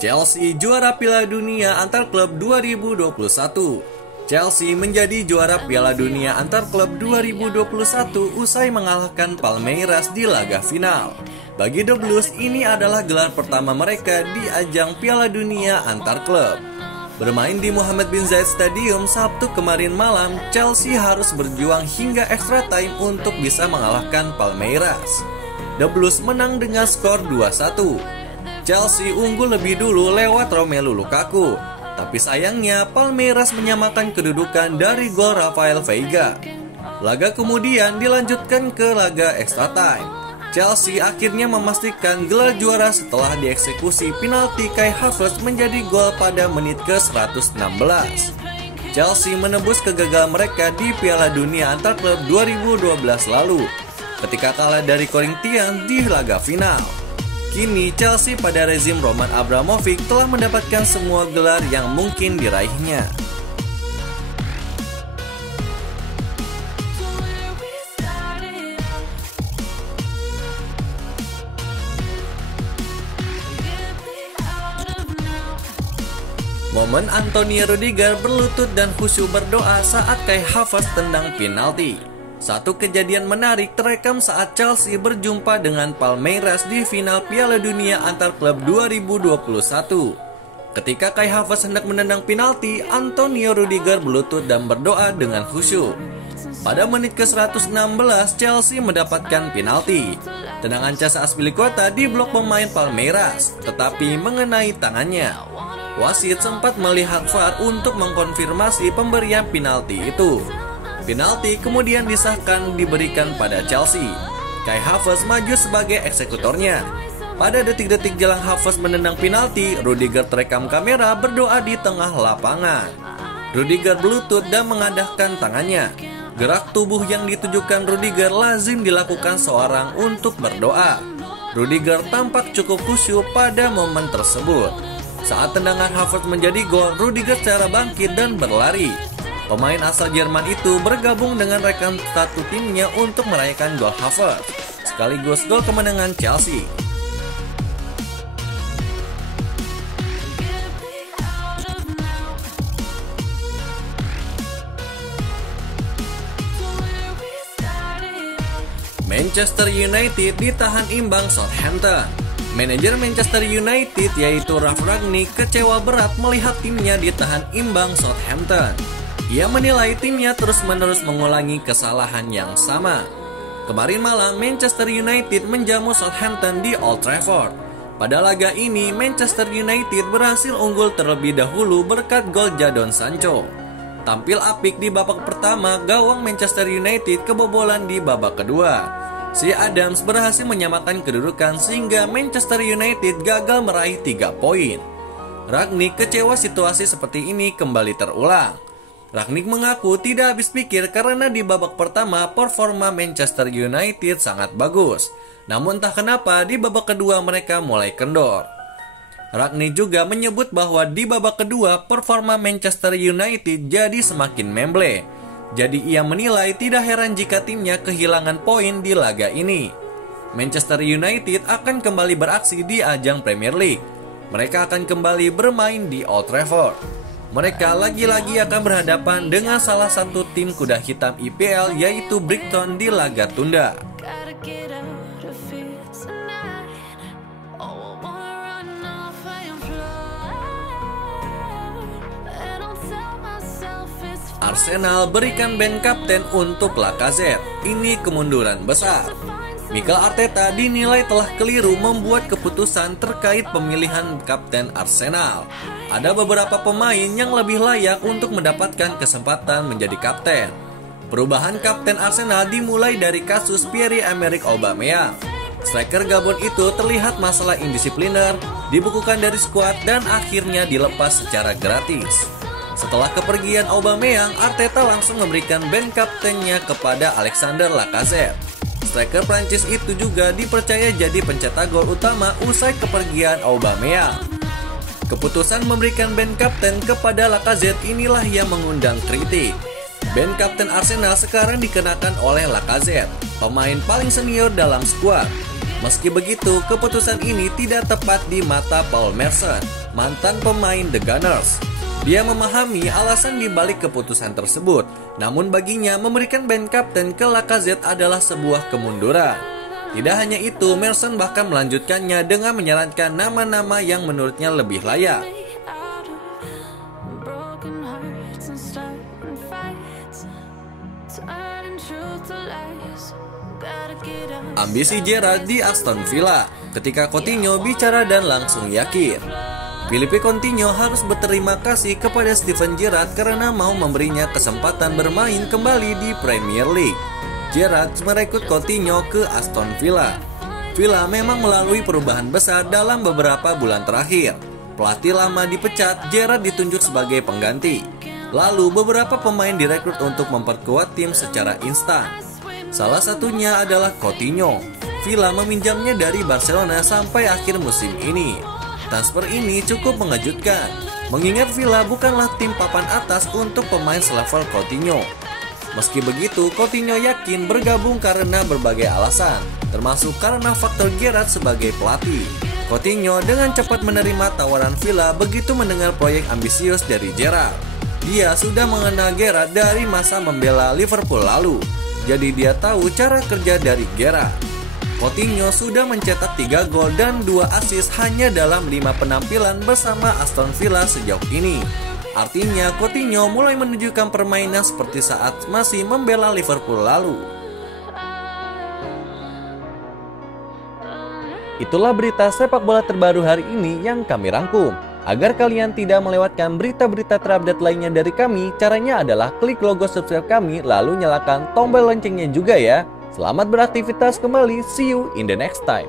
Chelsea juara Piala Dunia antar klub 2021. Chelsea menjadi juara Piala Dunia antar klub 2021 usai mengalahkan Palmeiras di laga final. Bagi The Blues, ini adalah gelar pertama mereka di ajang Piala Dunia antar klub. Bermain di Mohammed bin Zayed Stadium Sabtu kemarin malam, Chelsea harus berjuang hingga extra time untuk bisa mengalahkan Palmeiras. The Blues menang dengan skor 2-1. Chelsea unggul lebih dulu lewat Romelu Lukaku, tapi sayangnya Palmeiras menyamakan kedudukan dari gol Rafael Veiga. Laga kemudian dilanjutkan ke laga extra time. Chelsea akhirnya memastikan gelar juara setelah dieksekusi penalti Kai Havertz menjadi gol pada menit ke-116. Chelsea menembus kegagalan mereka di Piala Dunia antar klub 2012 lalu, ketika kalah dari Corinthians di laga final. Kini Chelsea pada rezim Roman Abramovich telah mendapatkan semua gelar yang mungkin diraihnya. Momen Antonio Rudiger berlutut dan khusyuk berdoa saat Kai Havertz tendang penalti. Satu kejadian menarik terekam saat Chelsea berjumpa dengan Palmeiras di final Piala Dunia antar klub 2021. Ketika Kai Havertz hendak menendang penalti, Antonio Rudiger berlutut dan berdoa dengan khusyuk. Pada menit ke-116, Chelsea mendapatkan penalti. Tendangan Casa Azpilicueta diblok pemain Palmeiras, tetapi mengenai tangannya. Wasit sempat melihat VAR untuk mengkonfirmasi pemberian penalti itu. Penalti kemudian disahkan diberikan pada Chelsea. Kai Havertz maju sebagai eksekutornya. Pada detik-detik jelang Havertz menendang penalti, Rudiger terekam kamera berdoa di tengah lapangan. Rudiger berlutut dan mengadahkan tangannya. Gerak tubuh yang ditujukan Rudiger lazim dilakukan seorang untuk berdoa. Rudiger tampak cukup khusyuk pada momen tersebut. Saat tendangan Havertz menjadi gol, Rudiger secara bangkit dan berlari. Pemain asal Jerman itu bergabung dengan rekan satu timnya untuk merayakan gol Havertz, sekaligus gol kemenangan Chelsea. Manchester United ditahan imbang Southampton. Manajer Manchester United yaitu Ralf Rangnick kecewa berat melihat timnya ditahan imbang Southampton. Ia menilai timnya terus-menerus mengulangi kesalahan yang sama. Kemarin malam Manchester United menjamu Southampton di Old Trafford. Pada laga ini Manchester United berhasil unggul terlebih dahulu berkat gol Jadon Sancho. Tampil apik di babak pertama, gawang Manchester United kebobolan di babak kedua. Si Adams berhasil menyamakan kedudukan sehingga Manchester United gagal meraih 3 poin. Rangnick kecewa situasi seperti ini kembali terulang. Rangnick mengaku tidak habis pikir karena di babak pertama performa Manchester United sangat bagus. Namun entah kenapa di babak kedua mereka mulai kendor. Rangnick juga menyebut bahwa di babak kedua performa Manchester United jadi semakin memble. Jadi ia menilai tidak heran jika timnya kehilangan poin di laga ini. Manchester United akan kembali beraksi di ajang Premier League. Mereka akan kembali bermain di Old Trafford. Mereka lagi-lagi akan berhadapan dengan salah satu tim kuda hitam IPL yaitu Brighton di laga tunda. Arsenal berikan ban kapten untuk Lacazette. Ini kemunduran besar. Mikel Arteta dinilai telah keliru membuat keputusan terkait pemilihan kapten Arsenal. Ada beberapa pemain yang lebih layak untuk mendapatkan kesempatan menjadi kapten. Perubahan kapten Arsenal dimulai dari kasus Pierre-Emerick Aubameyang. Striker Gabon itu terlihat masalah indisipliner, dibekukan dari skuad dan akhirnya dilepas secara gratis. Setelah kepergian Aubameyang, Arteta langsung memberikan ban kaptennya kepada Alexander Lacazette. Striker Prancis itu juga dipercaya jadi pencetak gol utama usai kepergian Aubameyang. Keputusan memberikan ban kapten kepada Lacazette inilah yang mengundang kritik. Ban kapten Arsenal sekarang dikenakan oleh Lacazette, pemain paling senior dalam skuad. Meski begitu, keputusan ini tidak tepat di mata Paul Merson, mantan pemain The Gunners. Dia memahami alasan dibalik keputusan tersebut, namun baginya memberikan band kapten ke Lacazette adalah sebuah kemunduran. Tidak hanya itu, Merson bahkan melanjutkannya dengan menyarankan nama-nama yang menurutnya lebih layak. Ambisi Gerrard di Aston Villa. Ketika Coutinho bicara dan langsung yakin, Philippe Coutinho harus berterima kasih kepada Steven Gerrard karena mau memberinya kesempatan bermain kembali di Premier League. Gerrard merekrut Coutinho ke Aston Villa. Villa memang melalui perubahan besar dalam beberapa bulan terakhir. Pelatih lama dipecat, Gerrard ditunjuk sebagai pengganti. Lalu beberapa pemain direkrut untuk memperkuat tim secara instan. Salah satunya adalah Coutinho. Villa meminjamnya dari Barcelona sampai akhir musim ini. Transfer ini cukup mengejutkan, mengingat Villa bukanlah tim papan atas untuk pemain selevel Coutinho. Meski begitu, Coutinho yakin bergabung karena berbagai alasan, termasuk karena faktor Gerrard sebagai pelatih. Coutinho dengan cepat menerima tawaran Villa begitu mendengar proyek ambisius dari Gerrard. Dia sudah mengenal Gerrard dari masa membela Liverpool lalu, jadi dia tahu cara kerja dari Gerrard. Coutinho sudah mencetak 3 gol dan 2 assist hanya dalam 5 penampilan bersama Aston Villa sejauh ini. Artinya Coutinho mulai menunjukkan permainan seperti saat masih membela Liverpool lalu. Itulah berita sepak bola terbaru hari ini yang kami rangkum. Agar kalian tidak melewatkan berita-berita terupdate lainnya dari kami, caranya adalah klik logo subscribe kami lalu nyalakan tombol loncengnya juga ya. Selamat beraktivitas kembali, see you in the next time.